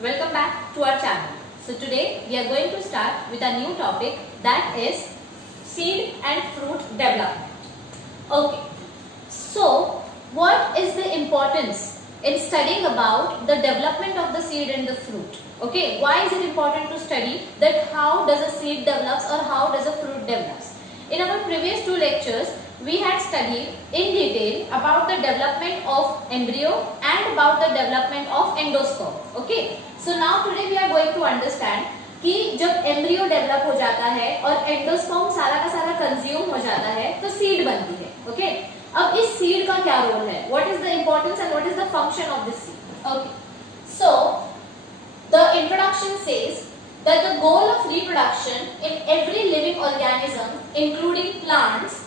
Welcome back to our channel. So today we are going to start with a new topic, that is seed and fruit development. Okay. So what is the importance in studying about the development of the seed and the fruit? Okay. Why is it important to study that how does a seed develops or how does a fruit develops? In our previous two lectures, we had studied in detail about the development of embryo and about the development of endosperm. Okay. So now today we are going to understand कि जब embryo develop हो जाता है और endosperm सारा का सारा consume हो जाता है तो सीड बनती है. ओके. अब इस सीड का क्या रोल है? What is the importance and what is the function of this seed? Okay. So the introduction says that the goal of reproduction in every living organism including plants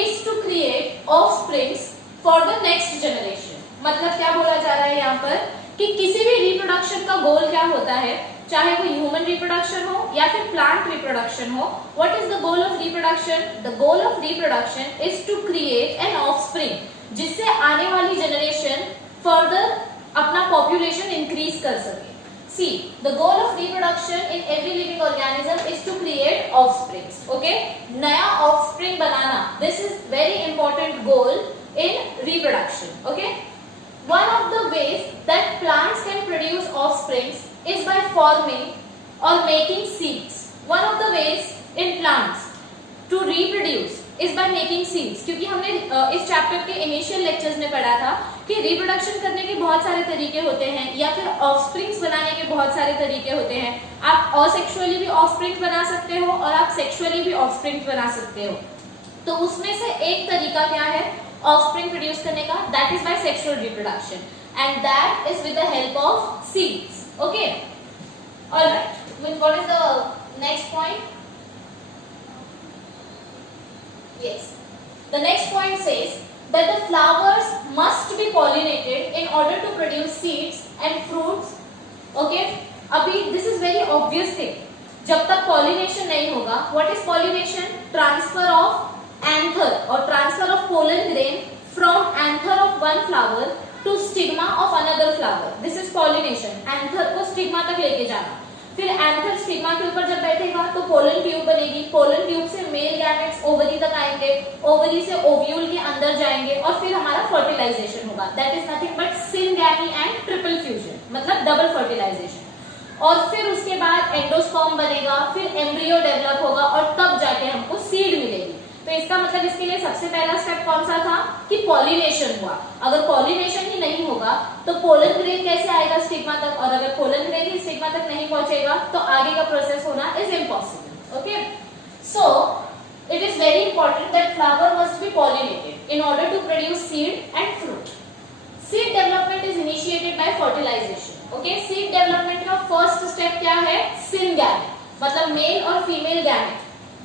is to create offsprings for the next generation. मतलब क्या बोला जा रहा है यहाँ पर कि किसी भी रिप्रोडक्शन का गोल क्या होता है, चाहे वो ह्यूमन रिप्रोडक्शन हो या फिर प्लांट रिप्रोडक्शन हो. What is the goal of reproduction? The goal of reproduction is to create an offspring, जिससे आने वाली जनरेशन फर्दर अपना पॉपुलेशन इंक्रीज कर सके. See, the goal of reproduction in every living organism is to create offsprings. Okay, नया offspring banana. This is very important goal in reproduction. Okay, one of the ways that plants can produce offsprings is by forming or making seeds. One of the ways in plants to reproduce is by making seeds. क्योंकि हमने इस chapter के initial lectures में पढ़ा था कि reproduction करने के बहुत सारे तरीके होते हैं या फिर ऑफस्प्रिंग्स बनाने के बहुत सारे तरीके होते हैं. आप असेक्सुअली भी ऑफस्प्रिंग्स बना सकते हो और आप सेक्सुअली भी ऑफस्प्रिंग्स बना सकते हो. तो उसमें से एक तरीका क्या है ऑफस्प्रिंग प्रोड्यूस करने का? That is by sexual reproduction and that is with the help of seeds. Okay, alright. What is the next point? Yes. The next point says that the flowers must be pollinated in order to produce seeds and fruits. Okay. अभी this is very obvious thing. जब तक pollination नहीं होगा, what is pollination? Transfer of anther or transfer of pollen grain from anther of one flower to stigma of another flower. This is pollination. Anther को stigma तक लेके जाना. फिर anther stigma के ऊपर जब बैठेगा तो पोलन ट्यूब बनेगी. पोलन ट्यूब से मेल गैमेट्स ओवरी तक आएंगे, ओवरी से ओव्यूल के अंदर जाएंगे और फिर हमारा फर्टिलाइजेशन होगा. That is nothing but syngamy and triple fusion, मतलब डबल फर्टिलाइजेशन. और फिर उसके बाद एंडोस्पर्म बनेगा, फिर एम्ब्रियो डेवलप होगा और तब जाके हमको सीड मिलेगी. तो इसका मतलब इसके लिए सबसे पहला स्टेप कौन सा था कि पॉलिनेशन हुआ. अगर पॉलिनेशन ही नहीं होगा तो पोलन ग्रेन कैसे आएगा स्टिग्मा तक, और अगर पोलन ग्रेन ही स्टिग्मा तक नहीं पहुंचेगा तो आगे का प्रोसेस होना is impossible. Okay, so it is very important that flower must be pollinated in order to produce seed and fruit. Seed development is initiated by fertilization. Okay, seed development का first step क्या है? सिनगैमेट, मतलब mail और female gamete.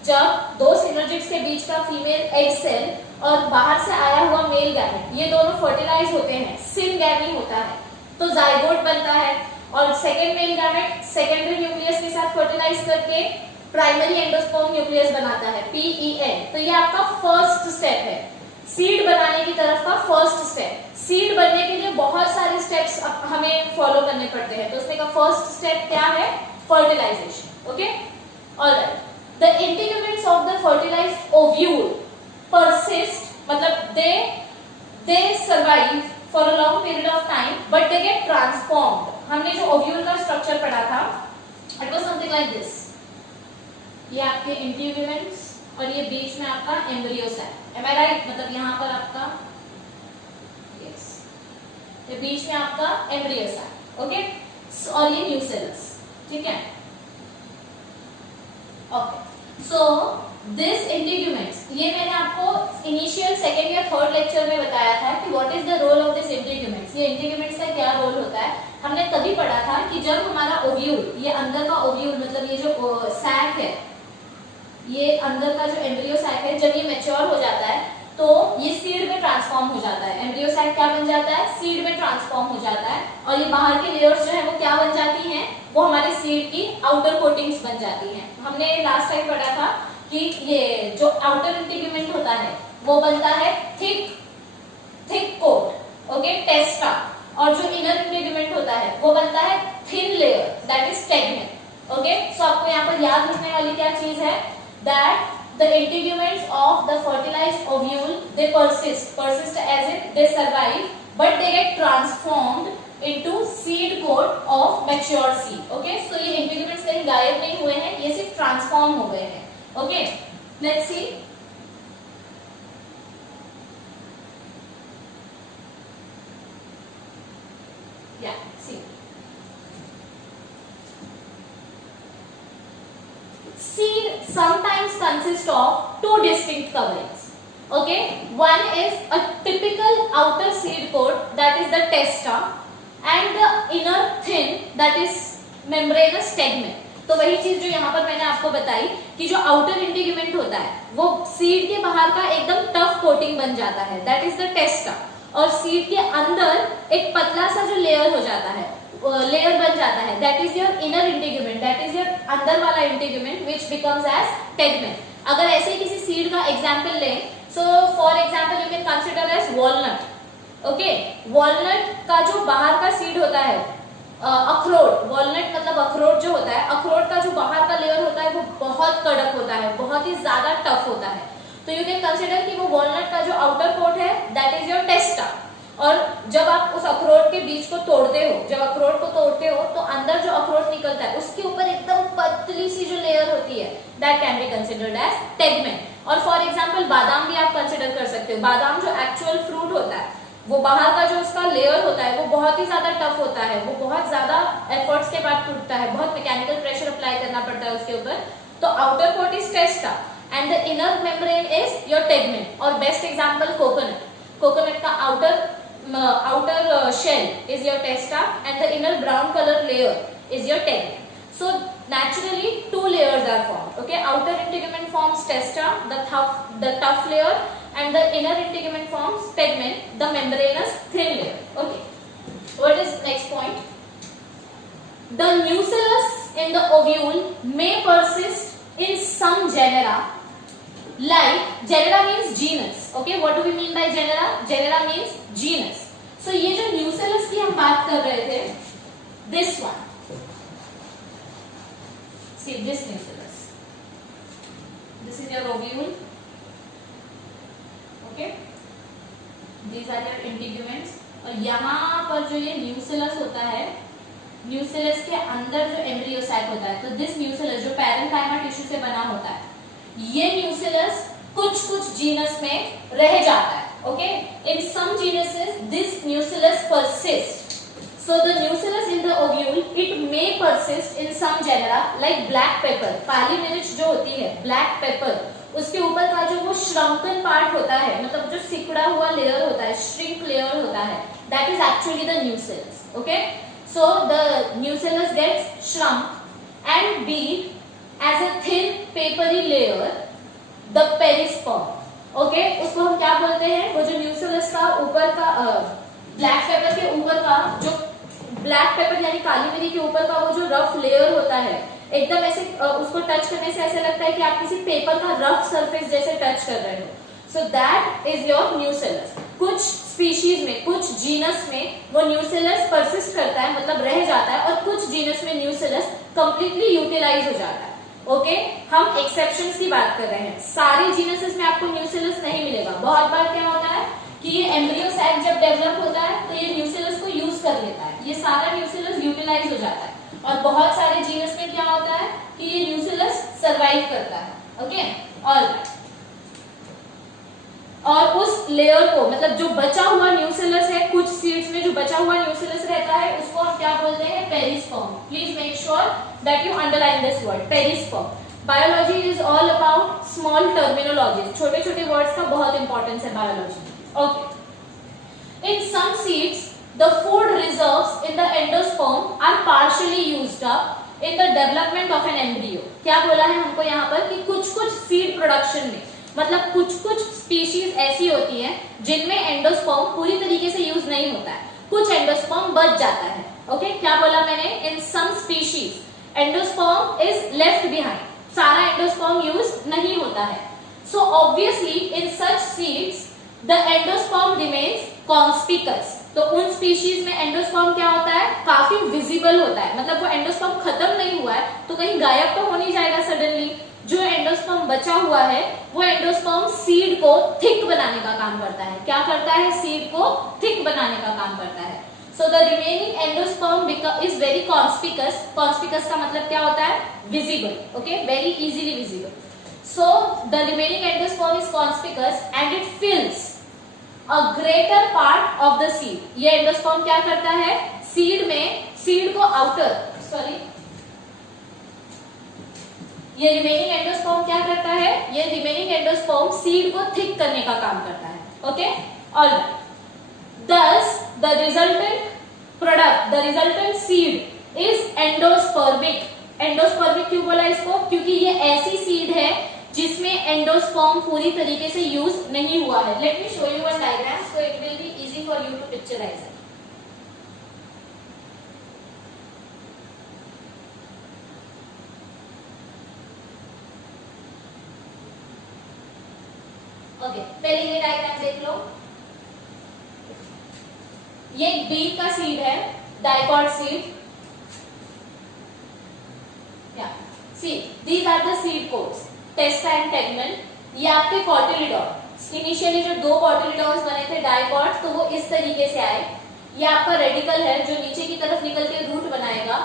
जब दो synergids के बीच का female egg cell और बाहर से आया हुआ मेल गैमेट, ये दोनों फर्टिलाइज होते हैं, सिनगैमी होता है, तो जाइगोट बनता है. और second male gamete secondary nucleus के साथ फर्टिलाइज करके प्राइमरी एंडोस्पर्म न्यूक्लियस बनाता है, PEN. तो ये आपका फर्स्ट स्टेप है, सीड बनाने की तरफ का फर्स्ट स्टेप. सीड बनने के लिए बहुत सारे स्टेप्स हमें फॉलो करने पड़ते हैं. तो उसमें का फर्स्ट स्टेप क्या है? Fertilization. Okay, alright. The integuments of the fertilized ovule persist, मतलब they survive for a long period of time, but they get transformed. हमने जो ovule का स्ट्रक्चर पढ़ा था, it was something like this. ये आपके इंटीग्यूमेंट्स और ये बीच में आपका embryo sac. Am I right? मतलब यहाँ पर आपका yes, ये बीच में आपका एम्ब्रियो सैक. ओके, और ये न्यूसेलस. ठीक है. ओके, सो दिस इंटीग्यूमेंट्स, ये मैंने आपको इनिशियल सेकेंड या थर्ड लेक्चर में बताया था कि what is the role of this integuments. ये इंटीग्यूमेंट्स का क्या रोल होता है हमने तभी पढ़ा था कि जब हमारा ओव्यूल, ये अंदर का ओव्यूल मतलब ये जो सैक है, ये अंदर का जो एम्ब्रियो सैक है, जब ये मैच्योर हो जाता है तो ये सीड में ट्रांसफॉर्म हो जाता है. एम्ब्रियो सैक क्या बन जाता है? सीड में ट्रांसफॉर्म हो जाता है. और ये बाहर की लेयर्स जो है वो क्या बन जाती हैं? वो हमारे सीड की आउटर कोटिंग्स बन जाती हैं. हमने लास्ट टाइम पढ़ा था कि ये जो आउटर इंटीग्यूमेंट होता है वो बनता है थिक कोट. ओके, टेस्टा. और जो इनर इंटीग्यूमेंट होता है वो बनता है thin layer that is tegmen. Okay, so आपको यहाँ पर याद रखने वाली क्या चीज है, that the integuments of the fertilized ovule they persist as in they survive, but they get transformed into seed coat of mature seed. Okay, so ये integuments कहीं गायब नहीं हुए हैं, ये सिर्फ ट्रांसफॉर्म हो गए हैं. Okay, let's see. Yeah, see. Seed sometimes consists of two distinct coverings. Okay, one is a typical outer seed coat that is the testa, and the inner thin that is membranous tegmen. तो वही चीज जो यहाँ पर मैंने आपको बताई कि जो आउटर इंटीग्यूमेंट होता है वो सीड के बाहर का एकदम टफ कोटिंग बन जाता है, दैट इज द टेस्टा, और सीड के अंदर एक पतला सा जो लेयर हो जाता है, लेयर बन जाता है, that is your inner integument, that is your अंदर वाला integument which becomes as tegmen. अगर ऐसे ही किसी सीड का एग्जांपल लें, so for example you can consider as walnut. Okay, walnut का जो बाहर का सीड होता है, अखरोट, वॉलनट मतलब अखरोट जो होता है, अखरोट का जो बाहर का लेयर होता है वो बहुत कड़क होता है, बहुत ही ज्यादा टफ होता है. तो यू कैन कंसीडर कि वो वॉलनट का जो आउटर कोट है दैट इज योर टेस्टा. और जब आप उस अखरोट के बीज को तोड़ते हो, जब अखरोट को तोड़ते हो तो अंदर जो अखरोट निकलता है उसके ऊपर एकदम पतली सी जो लेयर होती है that can be considered as tegmen. और फॉर एग्जांपल बादाम भी आप कंसीडर कर सकते हो. बादाम जो एक्चुअल फ्रूट होता है वो बाहर का जो उसका लेयर होता है वो बहुत ही ज्यादा टफ होता है, वो बहुत ज्यादा एफर्ट्स के बाद टूटता है, बहुत मैकेनिकल प्रेशर अप्लाई करना पड़ता है उसके ऊपर. तो outer coat is testa and the inner membrane is your tegmen. और बेस्ट एग्जांपल कोकोनट, कोकोनट का outer shell is your testa and the inner brown color layer is your tegmen. So naturally two layers are formed. Okay, outer integument forms testa, the tough layer, and the inner integument forms tegmen, the membranous thin layer. Okay, what is next point? The nucellus in the ovule may persist in some genera. Like genera means genus. Okay, what do we mean by genera? Genera means genus. So ये जो nucellus की हम बात कर रहे थे, this one, see this nucellus, this is your ovule. Okay, these are your integuments. और यहाँ पर जो ये nucellus होता है, nucellus के अंदर जो embryosac होता है, तो this nucellus जो parenchyma tissue से बना होता है, ये न्यूसेलस कुछ जीनस में रह जाता है. Okay, in some genuses this nucellus persist. So the nucellus in the ovule it may persist in some genera like black pepper. काली मिर्च जो होती है, ब्लैक पेपर, उसके ऊपर का जो वो श्रंकन पार्ट होता है, मतलब जो सिकुड़ा हुआ लेयर होता है, श्रिंक लेयर होता है, that is actually the nucellus. Okay, so the nucellus gets shrunk and beat as a thin papery layer the perisperm. Okay, उसको हम क्या बोलते हैं, वो जो न्यूसेलस का ऊपर का ब्लैक पेपर के ऊपर का जो ब्लैक पेपर यानी काली मिरी के ऊपर का वो जो रफ लेयर होता है, एकदम ऐसे उसको टच करने से ऐसे लगता है कि आप किसी पेपर का रफ सरफेस जैसे टच कर रहे हो. So that is your nucellus. कुछ स्पीशीज में, कुछ जीनस में वो न्यूसेलस परसिस्ट करता है, मतलब रह जाता है, और कुछ जीनस में न्यूसेलस कंप्लीटली यूटिलाइज हो जाता है. ओके, हम एक्सेप्शंस की बात कर रहे हैं. सारे जीनसेस में आपको न्यूसेलस नहीं मिलेगा. बहुत बार क्या होता है कि ये एम्ब्रियो सैक जब डेवलप होता है तो ये न्यूसेलस को यूज कर लेता है, ये सारा न्यूसेलस यूटिलाइज हो जाता है. और बहुत सारे जीनस में क्या होता है कि ये न्यूसेलस सर्वाइव करता है. Okay, alright. और उस लेयर को, मतलब जो बचा हुआ न्यूसेलस है, कुछ सीड्स में जो बचा हुआ न्यूसेलस रहता है, उसको हम क्या बोलते हैं, perisperm. Please make sure that you underline this word, perisperm. Biology is all about small terminology. छोटे छोटे वर्ड्स का बहुत इंपॉर्टेंस है बायोलॉजी में. Okay, in some seeds the food reserves in the endosperm are partially used up in the development of an embryo. क्या बोला है हमको यहाँ पर कि कुछ सीड प्रोडक्शन में, मतलब कुछ स्पीशीज ऐसी होती हैं जिनमें एंडोस्पर्म पूरी तरीके से यूज नहीं होता है, कुछ एंडोस्पर्म बच जाता है. ओके, क्या बोला मैंने, in some species endosperm is left behind, सारा एंडोस्पर्म यूज नहीं होता है. So obviously in such seeds the endosperm remains conspicuous. तो उन स्पीशीज में एंडोस्पर्म क्या होता है, काफी विजिबल होता है, मतलब वो एंडोस्पर्म खत्म नहीं हुआ है तो कहीं गायब तो हो नहीं जाएगा सडनली। जो एंडोस्पर्म बचा हुआ है वो एंडोस्पर्म सीड को थिक बनाने का काम करता है। क्या करता है, सीड को थिक बनाने का काम करता है। So the remaining endosperm is very conspicuous. Conspicuous का मतलब क्या होता है, visible, okay, very easily visible. So the remaining endosperm is conspicuous and it fills a greater part of the seed. ये एंडोस्पर्म क्या करता है, सीड में, सीड को आउटर, सॉरी, ये रिमेनिंग एंडोस्पर्म क्या करता है, ये रिमेनिंग एंडोस्पर्म सीड को थिक करने का काम करता है, okay, alright. Thus the resultant product, the resultant seed is endospermic. Endospermic क्यों बोला इसको, क्योंकि ये ऐसी सीड है जिसमें एंडोस्पर्म पूरी तरीके से यूज नहीं हुआ है। Let me show you one diagram so it will be easy for you to picturize it. Okay, पहले ये डायग्राम देख लो। ये एक बीट का सीड है, dicot seed. See these are the seed coats, testa and tegmen. ये आपके cotyledon, initially जो दो कॉटिलिडॉन्स बने थे डाइकॉट्स, तो वो इस तरीके से आए। ये आपका रेडिकल है जो नीचे की तरफ निकल के रूट बनाएगा,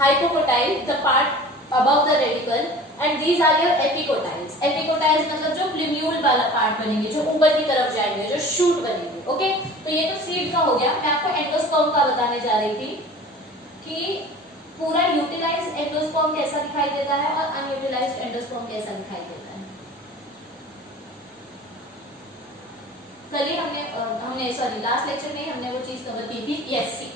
hypocotyl, the part above the radicle, and these are your epicotyls. Epicotyls मतलब जो प्लिम्यूल वाला पार्ट बनेंगे, जो ऊपर की तरफ जाएंगे, जो शूट बनेंगे, ओके। तो ये तो सीड का हो गया। मैं आपको एंडोस्पर्म का बताने जा रही थी कि पूरा यूटिलाइज्ड एंडोस्पर्म कैसा दिखाई देता है और अनयूटिलाइज्ड एंडोस्पर्म कैसा दिखाई देता है। कल हमने सॉरी लास्ट लेक्चर में हमने वो चीज कवर की थी। यस, सी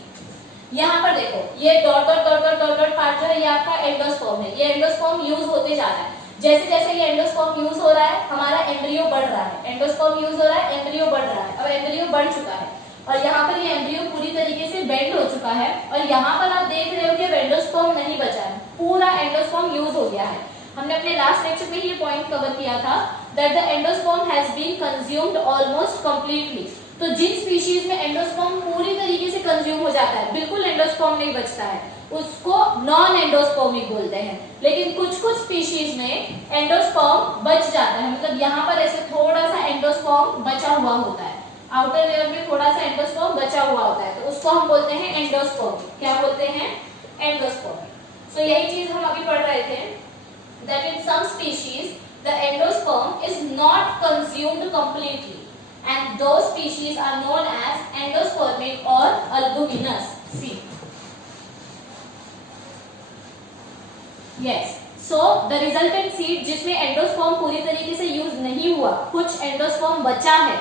यहाँ पर देखो, ये dot dot dot dot dot dot part जो है ये आपका एंडोस्पर्म है। ये एंडोस्पर्म यूज होते जा रहा है। जैसे जैसे ये एंडोस्पर्म यूज हो रहा है हमारा एम्ब्रियो बढ़ रहा है। एंडोस्पर्म यूज हो रहा है, एम्ब्रियो बढ़ रहा है। अब एम्ब्रियो बढ़ चुका है और यहाँ पर ये एम्ब्रियो पूरी तरीके से बेंड हो चुका है और यहाँ पर आप देख रहे हो कि एंडोस्पर्म नहीं बचा है, पूरा एंडोस्पर्म यूज हो गया है। हमने अपने लास्ट लेक्चर में ये पॉइंट कवर किया था that the endosperm has been consumed almost completely. तो जिन स्पीशीज में एंडोस्पर्म पूरी तरीके से कंज्यूम हो जाता है, बिल्कुल एंडोस्पर्म नहीं बचता है, उसको नॉन एंडोस्पर्मिक बोलते हैं। लेकिन कुछ कुछ स्पीशीज में एंडोस्पर्म बच जाता है, मतलब यहाँ पर ऐसे थोड़ा सा एंडोस्पर्म बचा हुआ होता है, आउटर लेयर में थोड़ा सा एंडोस्पर्म बचा हुआ होता है, तो उसको हम बोलते हैं एंडोस्पर्मिक। क्या बोलते हैं, एंडोस्पर्मिक। सो यही चीज हम अभी पढ़ रहे थे that in some species the endosperm is not consumed completely and those species are known as endospermic or albuminous. See, yes, so the resultant seed जिसमें एंडोस्पर्म पूरी तरीके से यूज नहीं हुआ, कुछ एंडोस्पर्म बचा है,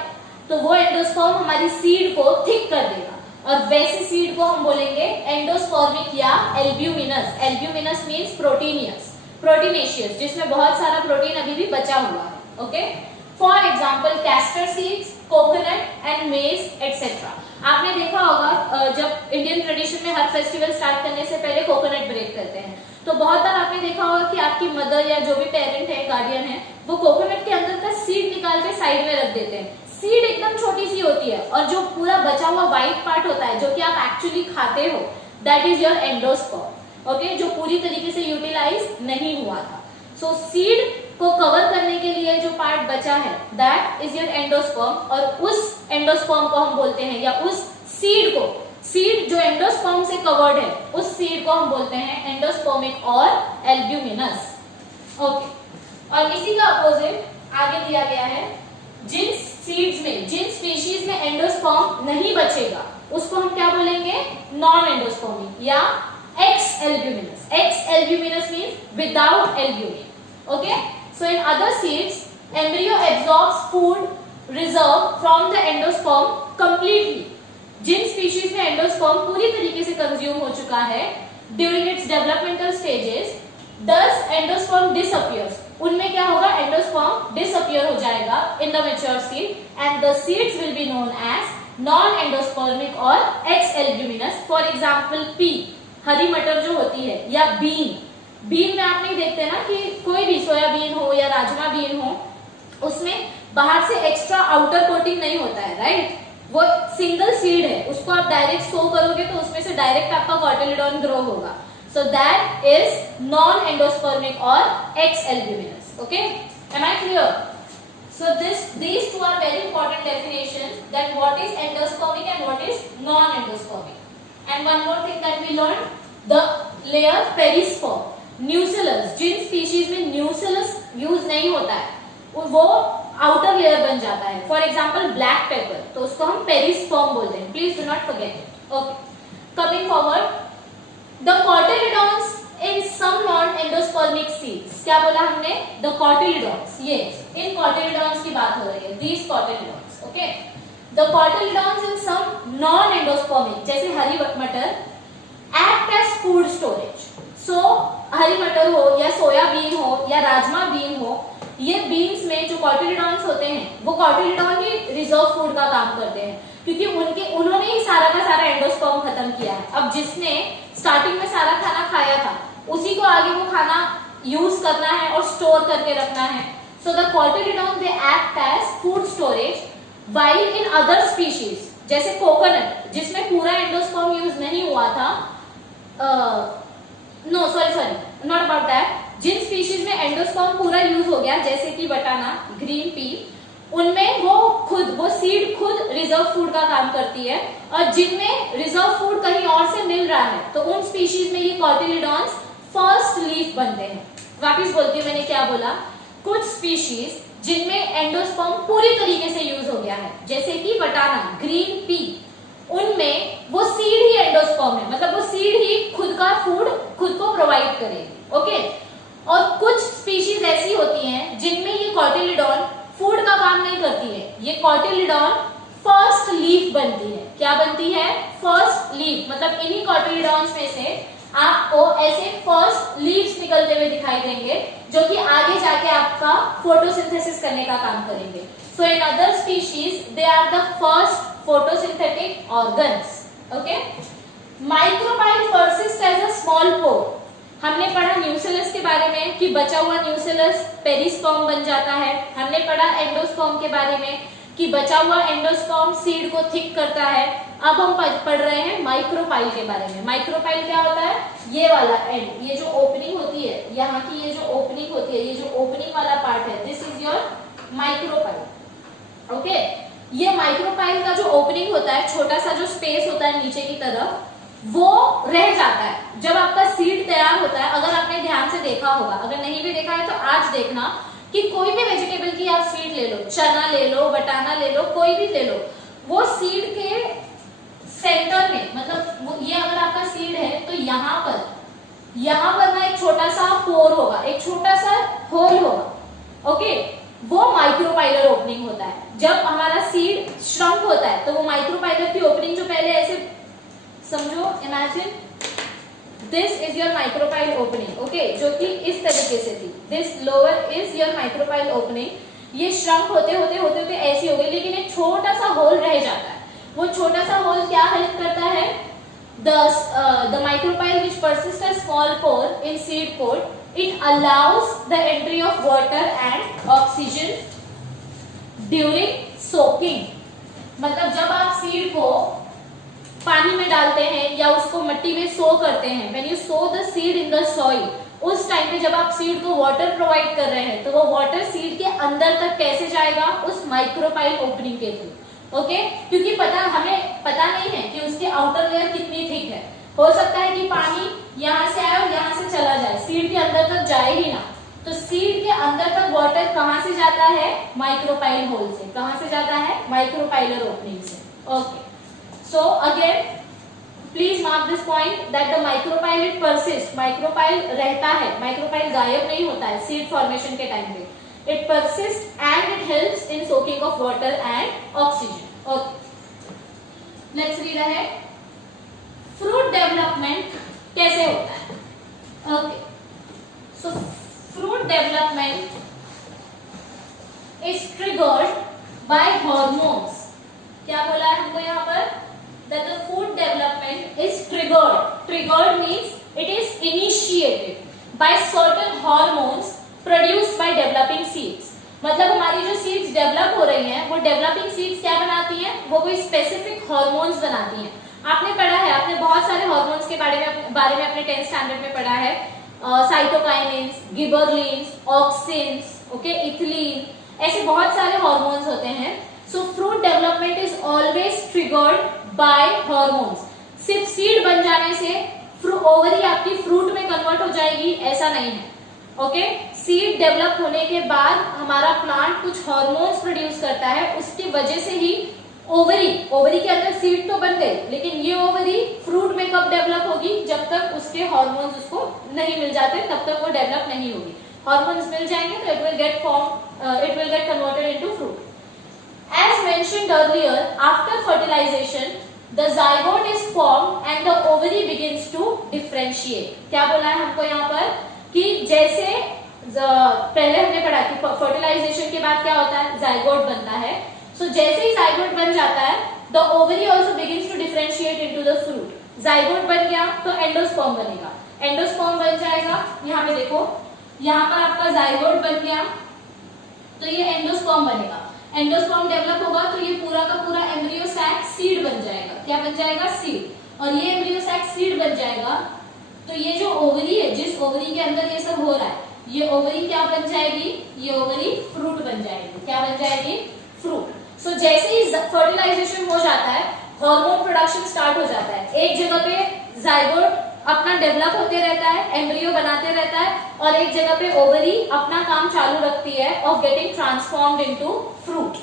तो वो एंडोस्पर्म हमारी सीड को थिक कर देगा और वैसी सीड को हम बोलेंगे एंडोस्पर्मिक या albuminous. Albuminous means proteinaceous, proteinaceous, जिसमें बहुत सारा प्रोटीन अभी भी बचा हुआ है, okay. For example castor seeds, coconut and मेज एटसेट्रा। आपने देखा होगा जब इंडियन ट्रेडिशन में हर फेस्टिवल स्टार्ट करने से पहले कोकोनट ब्रेक करते हैं, तो बहुत बार आपने देखा होगा कि आपकी मदर या जो भी पेरेंट है, गार्डियन है, वो कोकोनट के अंदर का सीड निकाल के साइड में रख देते हैं। सीड एकदम छोटी सी होती है और जो पूरा बचा हुआ व्हाइट पार्ट होता है जो कि आप एक्चुअली खाते हो, that is your endosperm, okay, जो पूरी तरीके से यूटिलाइज नहीं हुआ था। सो सीड को कवर करने के लिए जो पार्ट बचा है दैट इज योर एंडोस्पर्म, और उस एंडोस्पर्म को हम बोलते हैं, या उस सीड को, सीड जो एंडोस्पर्म से कवर्ड है, उस सीड को हम बोलते हैं एंडोस्पर्मिक और एल्ब्यूमिनस, ओके। और इसी का अपोजिट आगे दिया गया है, जिन सीड्स में, जिन स्पीशीज में एंडोस्पर्म नहीं बचेगा उसको हम क्या बोलेंगे, नॉन एंडोस्पर्मिक या X albuminous. X albuminous means without albumin. Okay. So in other seeds, embryo absorbs food reserve from the endosperm completely. जिन स्पीशीज में एंडोस्पर्म पूरी तरीके से कंज्यूम हो चुका है during its developmental stages, thus endosperm disappears. उनमें क्या होगा, एंडोस्पर्म डिसअपियर हो जाएगा in the mature seed and the seeds will be known as non-endospermic or X albuminous. For example, pea, हरी मटर जो होती है, या बीन, बीन में आप नहीं देखते ना कि कोई भी सोयाबीन हो या राजमा बीन हो, उसमें बाहर से एक्स्ट्रा आउटर कोटिंग नहीं होता है, राइट। वो सिंगल सीड है, उसको आप डायरेक्ट सो करोगे तो उसमें से डायरेक्ट आपका कॉटिलिडॉन ग्रो होगा. So that is non-endospermic or ex-albuminous. Okay, am I clear? So these two are very important definitions, that what is endospermic and what is non-endospermic. And one more thing that we learned, the layer perisperm, nucellus. जिन species में nucellus use नहीं होता है वो outer layer बन जाता है. For example black pepper, तो उसको हम perisperm बोलते हैं. Please do not forget it. Okay, coming forward, the cotyledons in some non-endospermic seeds. क्या बोला हमने? The cotyledons. ये इन cotyledons की बात हो रही है. These cotyledons. Okay. The cotyledons in some non-endospermic, जैसे हरी मटर, act as food storage. So हरी मटर हो या सोयाबीन हो या राजमा बीन हो, ये बीन्स में जो cotyledons होते हैं वो cotyledon ही रिजर्व फूड का काम करते हैं, क्योंकि उन्होंने ही सारा का सारा एंडोस्पर्म खत्म किया है. अब जिसने स्टार्टिंग में सारा खाना खाया था उसी को आगे वो खाना यूज करना है और स्टोर करके रखना है. So the cotyledon they act as food storage, while in other species जैसे कोकोनट जिसमें पूरा एंडोस्पर्म यूज नहीं हुआ था, no sorry not about that, जिन स्पीशीज में एंडोस्पर्म पूरा यूज हो गया जैसे कि बटाना, ग्रीन पी, उनमें वो सीड खुद रिजर्व फूड का काम करती है, और जिनमें रिजर्व फूड कहीं और से मिल रहा है तो उन स्पीशीज में ये कॉटिलिडॉन्स फर्स्ट लीफ बनते हैं. वापिस बोलती हूँ मैंने क्या बोला. कुछ स्पीशीज जिनमें एंडोस्पर्म पूरी तरीके से यूज हो गया है जैसे कि बटाना, ग्रीन पी, उनमें वो सीड ही एंडोस्पर्म है, मतलब वो सीड ही खुद का फूड खुद को प्रोवाइड करेगी. ओके, और कुछ स्पीशीज ऐसी होती हैं जिनमें ये कॉटिलिडॉन फूड का काम नहीं करती है. ये कॉटिलिडॉन फर्स्ट लीफ बनती है. क्या बनती है? First leaf. मतलब इन्हीं कॉटिलिडॉन्स में से आपको ऐसे फर्स्ट लीव्स निकलते हुए दिखाई देंगे जो कि आगे जाके आपका फोटोसिंथेसिस करने का काम करेंगे. So in other species they are the first photosynthetic organs. Okay, micropyle persist as a small pore. हमने पढ़ा न्यूसेलस के बारे में कि बचा हुआ न्यूसेलस पेरिस्पर्म बन जाता है. हमने पढ़ा एंडोस्पर्म के बारे में कि बचा हुआ एंडोस्पर्म सीड को थिक करता है. अब हम पढ़ रहे हैं माइक्रोपाइल के बारे में. माइक्रोपाइल क्या होता है? ये वाला एंड, ये जो ओपनिंग होती है, यहाँ की ये जो ओपनिंग होती है, ये जो ओपनिंग वाला पार्ट है, this is your micropyle. Okay, ये माइक्रोपाइल का जो ओपनिंग होता है, छोटा सा जो स्पेस होता है नीचे की तरफ, वो रह जाता है जब आपका सीड तैयार होता है. अगर आपने ध्यान से देखा होगा, अगर नहीं भी देखा है तो आज देखना कि कोई भी वेजिटेबल की आप सीड ले लो, चना ले लो, बटाना ले लो, कोई भी ले लो, वो सीड के सेंटर में, मतलब ये अगर आपका सीड है तो यहाँ पर ना एक छोटा सा पोर होगा, एक छोटा सा होल होगा. ओके, वो माइक्रोपाइलर ओपनिंग होता है. जब हमारा सीड श्रंक होता है तो वो माइक्रोपाइलर की ओपनिंग जो पहले ऐसे समझो, imagine this is your micropyle opening. Okay, जो कि इस तरीके से थी. This lower is your micropyle opening. ये श्रंक होते ऐसी हो गई, लेकिन एक छोटा सा होल रह जाता है. वो छोटा सा होल क्या हेल्प करता है? the micropyle which persists as small pore in seed pod, it allows the entry of water and oxygen during soaking. मतलब जब आप सीड को पानी में डालते हैं या उसको मिट्टी में सो करते हैं, when you sow the seed in the soil, उस टाइम पे जब आप सीड को वाटर प्रोवाइड कर रहे हैं तो वो वाटर सीड के अंदर तक कैसे जाएगा? उस माइक्रोपाइल ओपनिंग के थ्रू. ओके, क्योंकि हमें पता नहीं है कि उसकी आउटर लेयर कितनी थिक है. हो सकता है कि पानी यहाँ से आए और यहाँ से चला जाए, सीड के अंदर तक जाए ही ना. तो सीड के अंदर तक वाटर कहाँ से जाता है? माइक्रोपाइल होल से. कहाँ से जाता है? माइक्रोपाइलर ओपनिंग से. Okay, so again please mark this point that the micropyle it persist. Micropyle रहता है, माइक्रोपाइल गायब नहीं होता है सीड फॉर्मेशन के टाइम पे. It persists and it helps in soaking of water and oxygen. Okay. Let's read ahead. Fruit development कैसे होता है? Okay. So fruit development is triggered by hormones. क्या बोला है हमको यहाँ पर? That the food development is triggered. Triggered means it is initiated by certain hormones produced by developing seeds. मतलब हमारी जो सीड्स डेवलप हो रही हैं वो डेवलपिंग सीड्स क्या बनाती हैं, वो कोई स्पेसिफिक हार्मोन्स बनाती हैं। आपने पढ़ा है, आपने बहुत सारे हार्मोन्स के बारे में अपने 10th स्टैंडर्ड में पढ़ा है, साइटोकाइनिन्स, गिबरलिन्स, ऑक्सिन्स, ओके, इथिलीन, ऐसे बहुत सारे हार्मोन्स होते हैं। सो fruit development is always triggered by hormones. सिर्फ सीड बन जाने से ओवरी आपकी फ्रूट में कन्वर्ट हो जाएगी ऐसा नहीं है, ओके। सीड डेवलप होने के बाद हमारा प्लांट कुछ हार्मोन्स प्रोड्यूस करता है, उसकी वजह से ही ओवरी के अंदर सीड तो बन गई, लेकिन ये ओवरी फ्रूट में कब डेवलप होगी, जब तक उसके हार्मोन्स उसको नहीं मिल जाते तब तक वो डेवलप नहीं होगी। हार्मोन्स मिल जाएंगे तो it will get converted into fruit. As mentioned earlier, after fertilization, the zygote is formed and the ovary begins to differentiate. क्या बोला है हमको यहाँ पर कि जैसे पहले हमने पढ़ा कि फर्टिलाइजेशन के बाद क्या होता है, जाइगोट बनता है। सो जैसे ही जाइगोट बन जाता है, the ovary also begins to differentiate into the fruit. Zygote बन गया तो एंडोस्पर्म बनेगा, एंडोस्पर्म बन जाएगा, यहाँ पे देखो, यहाँ पर आपका जाइगोट बन गया तो ये एंडोस्पर्म बनेगा। एंडोस्पर्म डेवलप होगा तो ये पूरा का पूरा एम्ब्रियो सैक सीड बन जाएगा। क्या बन जाएगा, सीड। और ये एम्ब्रियो सैक सीड बन जाएगा तो ये जो ओवरी है, जिस ओवरी के अंदर ये सब हो रहा है, ये ओवरी क्या बन जाएगी, ये ओवरी फ्रूट बन जाएगी। क्या बन जाएगी, फ्रूट। सो जैसे ही फर्टिलाइजेशन हो जाता है, हार्मोन प्रोडक्शन स्टार्ट हो जाता है। एक जगह पे जाइगोट अपना डेवलप होते रहता है, एम्ब्रियो बनाते रहता है, और एक जगह पे ओवरी अपना काम चालू रखती है of getting transformed into fruit,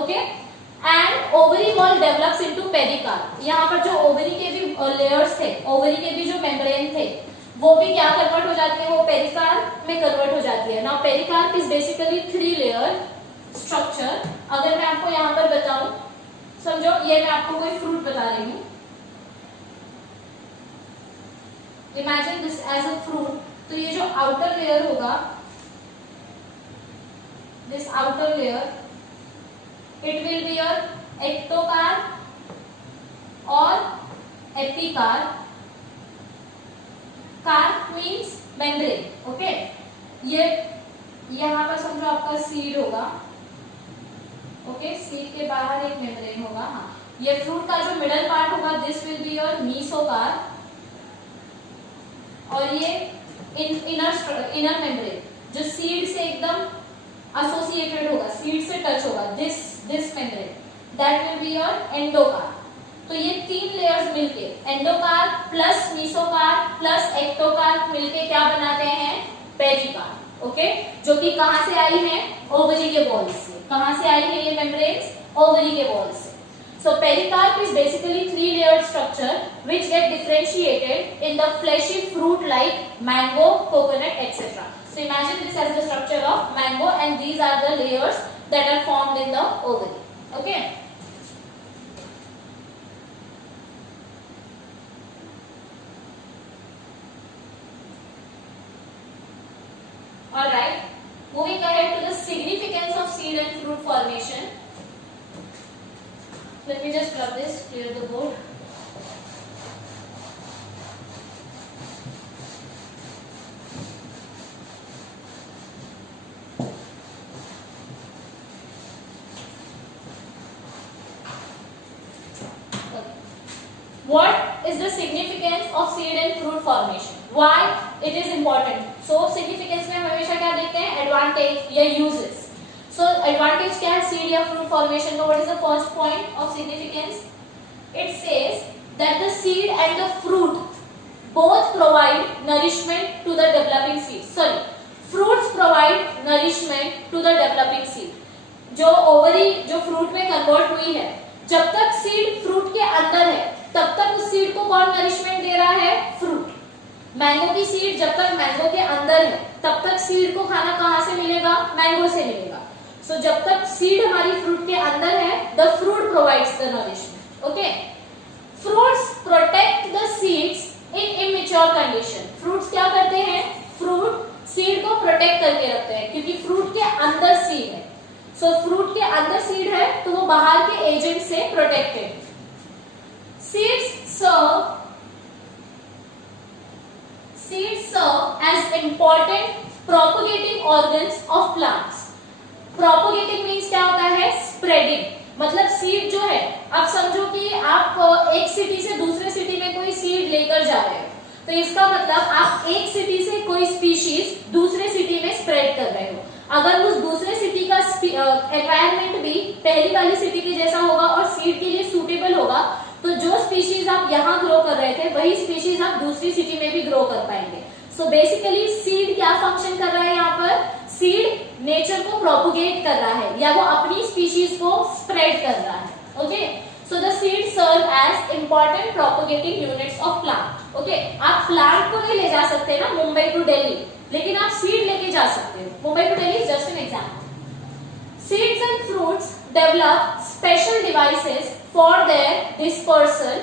okay. And ovary wall develops into pericarp. यहाँ पर जो ओवरी के भी लेयर्स थे, ओवरी के भी जो मेम्ब्रेन थे, वो भी क्या कन्वर्ट हो जाती है, वो पेरिकार्प में कन्वर्ट हो जाती है। Now pericarp is basically 3 layer structure. अगर मैं आपको यहाँ पर बताऊं, समझो ये मैं आपको कोई फ्रूट बता रही हूँ, imagine this as a fruit. तो ये जो आउटर लेयर होगा, this outer layer, it will be your ectocarp और epicarp. Carp means membrane, okay. ये यहां पर समझो आपका सीड होगा, ओके, सीड के बाहर एक मेम्ब्रेन होगा। हाँ, ये फ्रूट का जो मिडल पार्ट होगा, दिस विल बी योर मीसोकार्प, और ये इनर मेम्ब्रेन जो सीड से एकदम एसोसिएटेड होगा, सीड से टच होगा, this membrane, that will be your endocarp. तो ये 3 लेयर्स मिलके, एंडोकार्प प्लस मीसोकार्प प्लस एक्टोकार्प मिलके क्या बनाते हैं, पेरिकार्प, ओके। जो कि कहां से आई है, ओवरी के वॉल से। कहां से आई है ये मेम्ब्रेन्स, ओवरी के वॉल से। So pericarp is basically 3-layered structure which get differentiated in the fleshy fruit like mango, coconut, etc. So imagine this as the structure of mango, and these are the layers that are formed in the ovary. Okay. All right. Moving ahead to the significance of seed and fruit formation. Let me just rub this, clear the board. What is the significance of seed and fruit formation? Why it is important? So significance में हम हमेशा क्या देखते हैं? Advantage या uses. So advantage क्या है seed या fruit formation का? What is the first point of significance? It says that the seed and the fruit both provide nourishment to the developing seed. Sorry, fruits provide nourishment to the developing seed. जो ovary जो fruit में convert हुई है, जब तक seed fruit के अंदर है तब तक उस सीड को कौन नरिशमेंट दे रहा है? फ्रूट। मैंगो की सीड जब तक मैंगो के अंदर है तब तक सीड को खाना कहां से मिलेगा? मैंगो से मिलेगा। सो जब तक सीड हमारी फ्रूट के अंदर है, the fruit provides the nourishment, okay. Fruits protect the seeds in immature condition. Fruits क्या करते हैं? फ्रूट सीड को प्रोटेक्ट करके रखते हैं, क्योंकि फ्रूट के अंदर सीड है। सो फ्रूट के अंदर सीड है तो वो बाहर के एजेंट से protected. Seeds serve as important propagating organs of plants. Propagating means क्या होता है, स्प्रेडिंग, मतलब सीड जो है, अब समझो कि आप एक सिटी से दूसरे सिटी में कोई सीड लेकर जा रहे हो, तो इसका मतलब आप एक सिटी से कोई स्पीशीज दूसरे सिटी में स्प्रेड कर रहे हो। अगर उस दूसरे सिटी का एनवायरनमेंट भी पहली वाली सिटी के जैसा होगा और सीड के लिए सूटेबल होगा, तो जो स्पीशीज आप यहाँ ग्रो कर रहे थे वही स्पीशीज आप दूसरी सिटी में भी ग्रो कर पाएंगे। सो बेसिकली सीड क्या फंक्शन कर रहा है यहाँ पर, सीड नेचर को प्रोपोगेट कर रहा है या वो अपनी स्पीशीज को स्प्रेड कर रहा है। Okay, so the seed serve as important propogating units of plant. Okay, आप प्लांट को नहीं ले जा सकते ना मुंबई टू दिल्ली, लेकिन आप सीड लेके जा सकते हो। Mumbai to Delhi just an example. Seeds and fruits develop special devices for their dispersal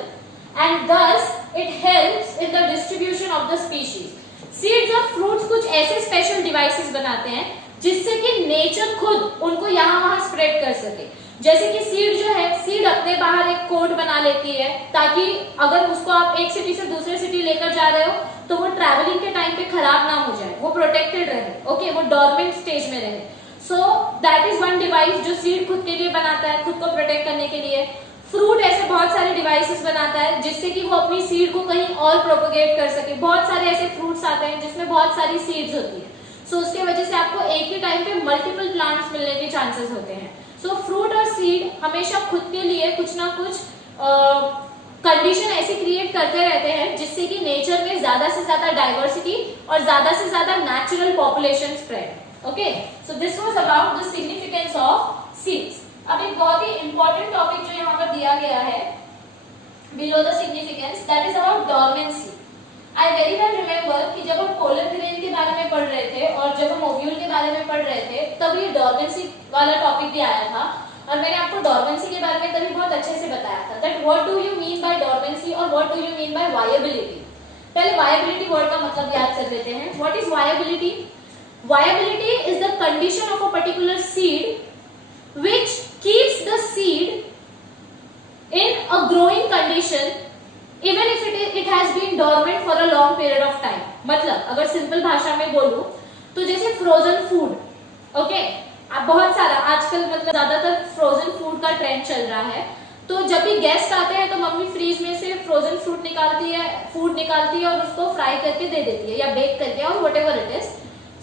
and thus it helps in the distribution of the species. Seeds और fruits कुछ ऐसे special devices बनाते हैं जिससे कि नेचर खुद उनको यहाँ वहां स्प्रेड कर सके। जैसे कि सीड जो है, सीड अपने बाहर एक कोट बना लेती है ताकि अगर उसको आप एक सिटी से दूसरे सिटी लेकर जा रहे हो तो वो ट्रैवलिंग के टाइम पे खराब ना हो जाए, वो प्रोटेक्टेड रहे, ओके, वो डॉर्मेंट स्टेज में रहे। So that is one device जो सीड खुद के लिए बनाता है, खुद को प्रोटेक्ट करने के लिए। फ्रूट ऐसे बहुत सारे डिवाइसेस बनाता है जिससे कि वो अपनी सीड को कहीं और प्रोपोगेट कर सके। बहुत सारे ऐसे फ्रूट्स आते हैं जिसमें बहुत सारी सीड्स होती है, सो उसके वजह से आपको एक ही टाइम पे मल्टीपल प्लांट्स मिलने के चांसेस होते हैं। सो फ्रूट और सीड हमेशा खुद के लिए कुछ ना कुछ कंडीशन ऐसी क्रिएट करते रहते हैं जिससे कि नेचर में ज्यादा से ज्यादा डाइवर्सिटी और ज्यादा से ज्यादा natural population spread. Okay, so this was about the significance of seeds. अब एक बहुत ही important topic जो यहाँ पर दिया गया है below the significance, that is about dormancy. I very well remember कि जब हम polar grain के बारे में पढ़ रहे थे और जब हम ovule के बारे में पढ़ रहे थे तब ये dormancy वाला topic भी आया था और मैंने आपको dormancy के बारे में तभी बहुत अच्छे से बताया था that what do you mean by dormancy और what do you mean by viability. पहले viability word का मतलब याद कर लेते हैं. What is viability? Viability is the condition of a particular seed which keeps the seed in a growing condition even if it has been dormant for a long period of time. मतलब अगर simple भाषा में बोलूं तो जैसे frozen food, okay, अब बहुत सारा आजकल मतलब ज्यादातर फ्रोजन फूड का ट्रेंड चल रहा है। तो जब भी गेस्ट आते हैं तो मम्मी फ्रीज में से फ्रोजन फूड निकालती है और उसको फ्राई करके दे देती है या बेक करके और whatever it is.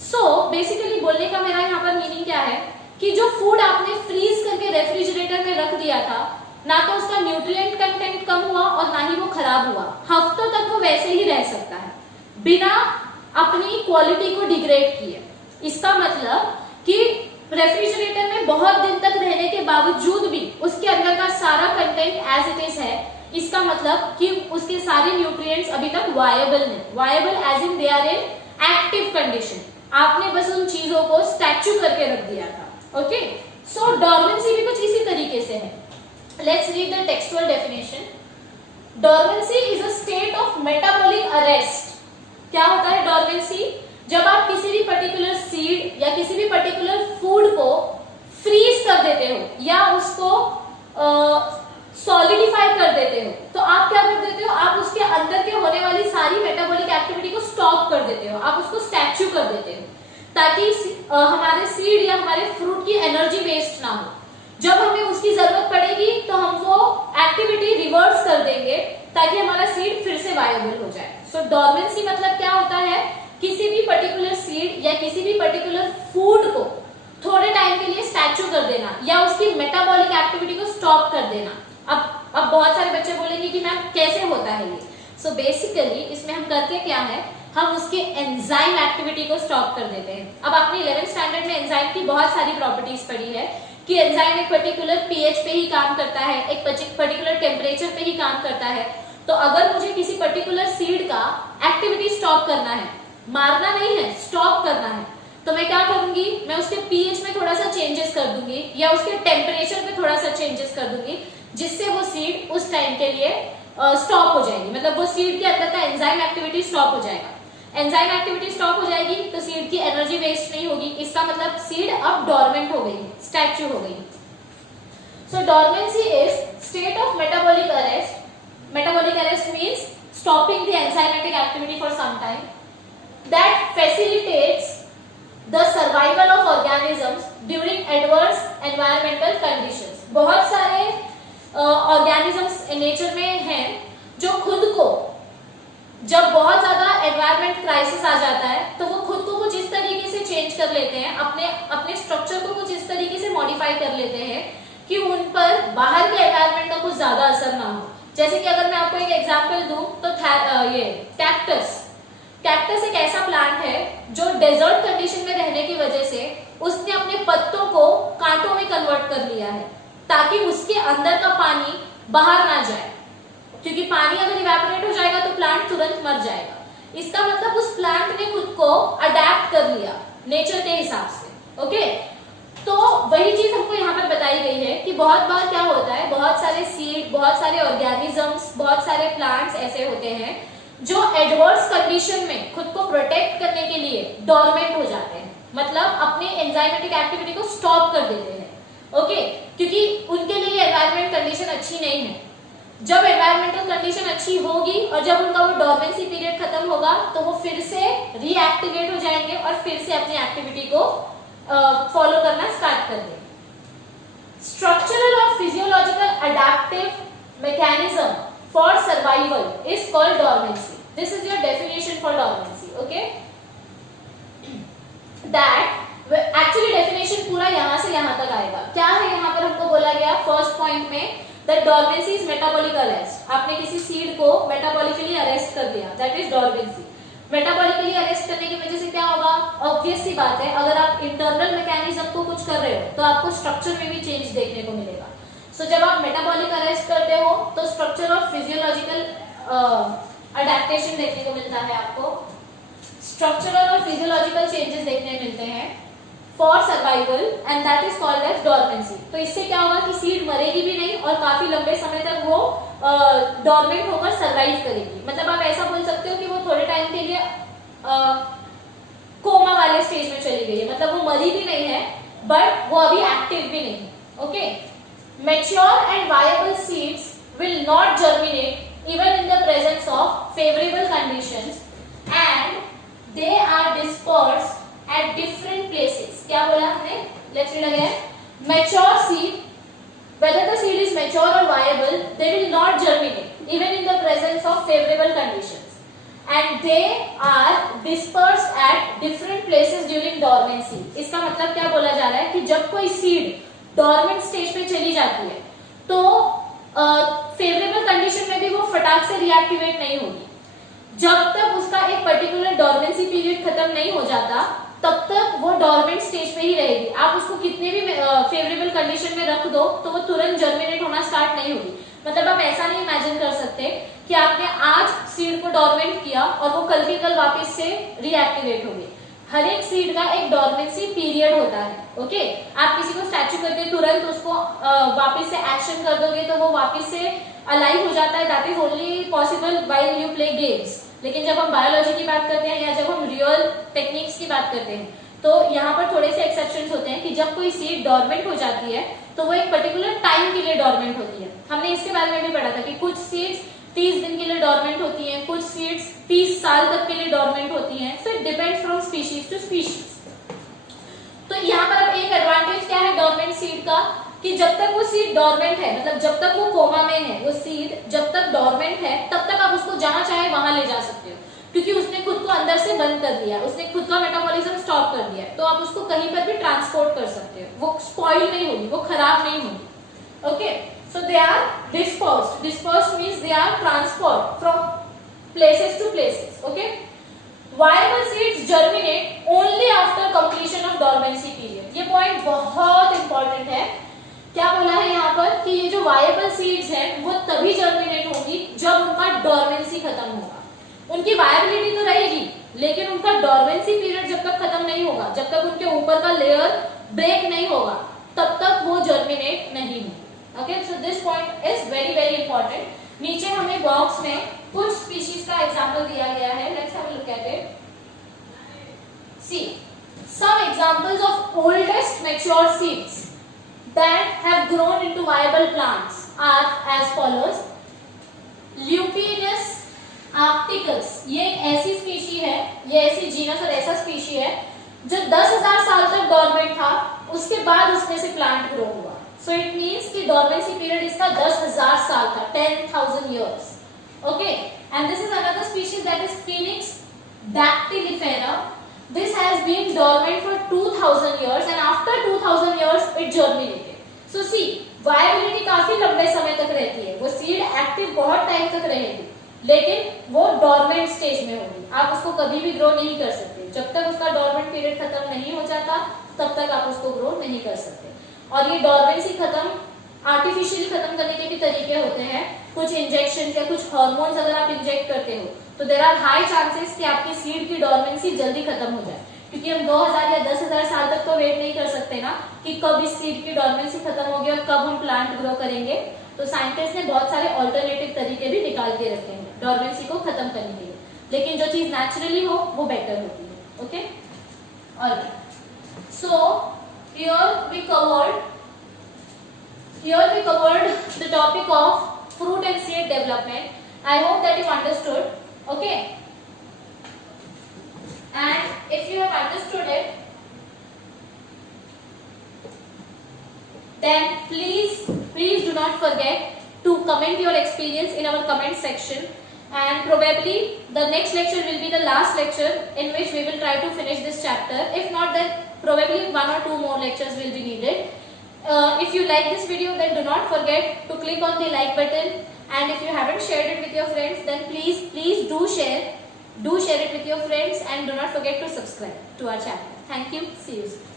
So basically बोलने का मेरा यहाँ पर मीनिंग क्या है कि जो फूड आपने फ्रीज करके रेफ्रिजरेटर में रख दिया था, ना तो उसका न्यूट्रिएंट कंटेंट कम हुआ और ना ही वो खराब हुआ, हफ्तों तक वो वैसे ही रह सकता है बिना अपनी क्वालिटी को डिग्रेड किए। इसका मतलब कि रेफ्रिजरेटर में बहुत दिन तक रहने के बावजूद भी उसके अंदर का सारा कंटेंट एज इट इज है। इसका मतलब कि उसके सारे न्यूट्रिएंट्स अभी तक वायबल है, viable as in they are inactive condition. आपने बस उन चीजों को स्टैच्यू करके रख दिया था। ओके, सो डॉर्मेंसी भी कुछ इसी तरीके से है। Let's read the textual definition. Dormancy is a state of metabolic arrest. क्या होता है डॉर्मेंसी? जब आप किसी भी पर्टिकुलर सीड या किसी भी पर्टिकुलर फूड को फ्रीज कर देते हो या उसको सॉलिडिफाई कर देते हो, तो आप क्या कर देते हो, आप उसके अंदर के होने वाली सारी मेटाबॉलिक एक्टिविटी को स्टॉप कर देते हो, आप उसको स्टैच्यू कर देते हो ताकि हमारे सीड या हमारे फ्रूट की एनर्जी वेस्ट ना हो। जब हमें उसकी जरूरत पड़ेगी तो हम वो एक्टिविटी रिवर्स कर देंगे ताकि हमारा सीड फिर से वायबल हो जाए। सो डॉर्मेंसी मतलब क्या होता है, किसी भी पर्टिकुलर सीड या किसी भी पर्टिकुलर फूड को थोड़े टाइम के लिए स्टैच्यू कर देना या उसकी मेटाबॉलिक एक्टिविटी को स्टॉप कर देना। अब बहुत सारे बच्चे बोलेंगे कि मैम कैसे होता है ये। सो बेसिकली इसमें हम करते क्या है, हम उसके एंजाइम एक्टिविटी को स्टॉप कर देते हैं। अब आपने 11th स्टैंडर्ड में एंजाइम की बहुत सारी प्रॉपर्टीज पढ़ी है कि एंजाइम एक पर्टिकुलर पीएच पे ही काम करता है, एक पर्टिकुलर टेम्परेचर पे ही काम करता है। तो अगर मुझे किसी पर्टिकुलर सीड का एक्टिविटी स्टॉप करना है, मारना नहीं है, स्टॉप करना है, तो मैं क्या करूंगी, मैं उसके पीएच में थोड़ा सा चेंजेस कर दूंगी या उसके टेम्परेचर पे थोड़ा सा चेंजेस कर दूंगी जिससे वो सीड उस टाइम के लिए स्टॉप हो जाएगी। मतलब वो सीड के अंदर का एंजाइम एक्टिविटी स्टॉप हो जाएगा। एंजाइम एक्टिविटी स्टॉप हो जाएगी तो सीड की एनर्जी वेस्ट नहीं होगी। इसका मतलब सीड अब डॉर्मेंट हो गई है, स्टैच्यू हो गई। So dormancy is state of metabolic arrest. Metabolic arrest means stopping the enzymatic activity for some time that facilitates the survival of organisms during adverse environmental conditions. बहुत सारे ऑर्गेनिजम्स नेचर में हैं जो खुद को, जब बहुत ज्यादा एनवायरमेंट क्राइसिस आ जाता है तो वो खुद को कुछ इस तरीके से चेंज कर लेते हैं, अपने स्ट्रक्चर को कुछ इस तरीके से मॉडिफाई कर लेते हैं कि उन पर बाहर के एनवायरमेंट का कुछ ज्यादा असर ना हो। जैसे कि अगर मैं आपको एक एग्जांपल दूं तो ये कैक्टस एक ऐसा प्लांट है जो डेजर्ट कंडीशन में रहने की वजह से उसने अपने पत्तों को कांटों में कन्वर्ट कर लिया है ताकि उसके अंदर का पानी बाहर ना जाए, क्योंकि पानी अगर इवेपोरेट हो जाएगा तो प्लांट तुरंत मर जाएगा। इसका मतलब उस प्लांट ने खुद को अडेप्ट कर लिया नेचर के हिसाब से। ओके, तो वही चीज हमको यहाँ पर बताई गई है कि बहुत बार क्या होता है, बहुत सारे सीड, बहुत सारे ऑर्गेनिजम्स, बहुत सारे प्लांट्स ऐसे होते हैं जो एडवर्स कंडीशन में खुद को प्रोटेक्ट करने के लिए डोरमेंट हो जाते हैं, मतलब अपने एंजाइमेटिक एक्टिविटी को स्टॉप कर देते हैं। ओके, क्योंकि उनके लिए एनवायरमेंट कंडीशन अच्छी नहीं है। जब एनवायरमेंटल कंडीशन अच्छी होगी और जब उनका वो डोरमेंसी पीरियड खत्म होगा तो वो फिर से रीएक्टिवेट हो जाएंगे और फिर से अपनी एक्टिविटी को फॉलो करना स्टार्ट कर देंगे। स्ट्रक्चरल और physiological adaptive mechanism for survival is called dormancy. This is your definition for dormancy. Okay, that actually definition पूरा यहां से यहां तक आएगा। क्या है यहाँ पर हमको बोला गया फर्स्ट पॉइंट में, that dormancy is metabolic arrest. आपने किसी सीड को मेटाबॉलिकली अरेस्ट कर दिया, that is dormancy. Metabolically arrest करने की वजह से क्या होगा, ऑब्वियस सी बात है, अगर आप इंटरनल मैकेनिज्म को कुछ कर रहे हो तो आपको स्ट्रक्चर में भी चेंज देखने को मिलेगा। सो जब आप मेटाबॉलिक अरेस्ट करते हो तो स्ट्रक्चर और फिजियोलॉजिकल अडैप्टेशन देखने को मिलता है, आपको स्ट्रक्चरल और फिजियोलॉजिकल चेंजेस देखने मिलते हैं for survival and that is called as dormancy. तो इससे क्या होगा कि सीड मरेगी भी नहीं और काफी लंबे समय तक वो डोरमेंट होकर सर्वाइव करेगी। मतलब आप ऐसा बोल सकते हो कि वो थोड़े टाइम के लिए कोमा वाले स्टेज में चली गई है, मतलब वो मरी भी नहीं है बट वो अभी एक्टिव भी नहीं है। Okay, mature and viable seeds will not germinate even in the presence of favourable conditions and they are dispersed at different places। क्या बोला हमने, let's read again। mature seed, whether the seed is mature or viable, they will not germinate even in the presence of favorable conditions and they are dispersed at different places during dormancy। इसका मतलब क्या बोला जा रहा है कि जब कोई सीड डोरमेंट स्टेज पे चली जाती है तो फेवरेबल कंडीशन में भी वो फटाक से रिएक्टिवेट नहीं होगी। जब तक उसका एक पर्टिकुलर डोरमेंसी पीरियड खत्म नहीं हो जाता तब तक वो डोरमेंट स्टेज पे ही रहेगी। आप उसको कितने भी फेवरेबल कंडीशन में रख दो तो वो तुरंत जर्मिनेट होना स्टार्ट नहीं होगी। मतलब आप ऐसा नहीं इमेजिन कर सकते कि आपने आज सीड को डोरमेंट किया और वो कल के कल वापस से रिएक्टिवेट होगी। हर एक सीड का एक डोरमेंसी पीरियड होता है। ओके, आप किसी को स्टैच्यू करके तुरंत उसको वापस से एक्शन कर दोगे तो वो वापस से अलाइव हो जाता है। That is only possible while you play games. लेकिन जब हम बायोलॉजी की बात करते हैं या जब हम रियल टेक्निक्स की बात करते हैं तो यहाँ पर थोड़े से एक्सेप्शंस होते हैं कि जब कोई सीड डोरमेंट हो जाती है तो वो एक पर्टिकुलर टाइम के लिए डोरमेंट होती है। हमने इसके बारे में भी पढ़ा था कि कुछ सीड्स 30 दिन के लिए डोरमेंट होती हैं, कुछ सीड्स 30 साल तक के लिए डोरमेंट होती हैं। So it depends from species to species. तो यहाँ पर अब एक एडवांटेज क्या है डोरमेंट सीड का कि जब तक वो सीड डोरमेंट है, मतलब जब तक वो कोमा में है, वो सीड जब तक डोरमेंट है तब तक आप उसको जहां चाहे वहां ले जा सकते हो, क्योंकि उसने खुद को अंदर से बंद कर दिया, उसने खुद का मेटाबॉलिज्म स्टॉप कर दिया है। तो आप उसको कहीं पर भी ट्रांसपोर्ट कर सकते हो, वो स्पॉइल नहीं होगी, वो खराब नहीं होगी। Okay, so they are dispersed. Dispersed means they are transferred from places to places. Okay, viable seeds germinate only after completion of dormancy period. ये पॉइंट बहुत इंपॉर्टेंट है। क्या बोला है यहाँ पर कि ये जो वायबल सीड्स हैं वो तभी जर्मिनेट होगी जब उनका डोरमेंसी खत्म होगा। उनकी वायबिलिटी तो रहेगी लेकिन उनका डोरमेंसी पीरियड जब तक खत्म नहीं होगा, जब तक उनके ऊपर का लेयर ब्रेक नहीं होगा तब तक वो जर्मिनेट नहीं होगी। Okay, so this point is very very important. नीचे हमें बॉक्स में कुछ स्पीशीज का एग्जांपल दिया गया है, let's have a look at it. See some examples of oldest mature seeds that have grown into viable plants are as follows। Lupinus arcticus, ये एक ऐसी स्पीशी है, ये ऐसी जीनस और ऐसा स्पीशी है जो 10,000 साल तक डोरमेंट था, उसके बाद उसमें से प्लांट ग्रो हुआ. सो इट मीन्स कि डोरमेंसी पीरियड इसका 10,000 साल था, 10,000 years. Okay, and this is another species that is Phoenix dactylifera. This has been dormant for 2,000 years and after 2,000 years it germinated. So see, viability काफी लंबे समय तक रहती है. वो सीड एक्टिव बहुत टाइम तक रहेगी, लेकिन वो डोरमेंट स्टेज में होगी. आप उसको कभी भी ग्रो नहीं कर सकते. जब तक उसका डोरमेंट पीरियड खत्म नहीं हो जाता, तब तक आप उसको ग्रो नहीं कर सकते. और ये डोरमेंसी खत्म आर्टिफिशियली खत्म करने के भी तरीके होते हैं. कुछ इंजेक्शन या कुछ हार्मोन्स अगर आप इंजेक्ट करते हो, तो देयर आर हाई चांसेस कि आपकी सीड की डोरमेंसी जल्दी खत्म हो जाए. क्योंकि हम 2,000 या 10,000 साल तक तो वेट नहीं कर सकते ना कि कब इस सीड की डोरमेंसी खत्म होगी और कब हम प्लांट ग्रो करेंगे. तो साइंटिस्ट ने बहुत सारे ऑल्टरनेटिव तरीके भी निकाल के रखे हैं डोरमेंसी को खत्म करने के लिए. लेकिन जो चीज नेचुरली हो वो बेटर होती है. Okay, alright. So here we covered the topic of fruit and seed development. I hope that you understood. Okay, and if you have understood it, then please do not forget to comment your experience in our comment section, and probably the next lecture will be the last lecture in which we will try to finish this chapter. If not, then probably 1 or 2 more lectures will be needed. If you like this video, then do not forget to click on the like button, and if you haven't shared it with your friends, then please do share it with your friends, and do not forget to subscribe to our channel. Thank you. See you soon.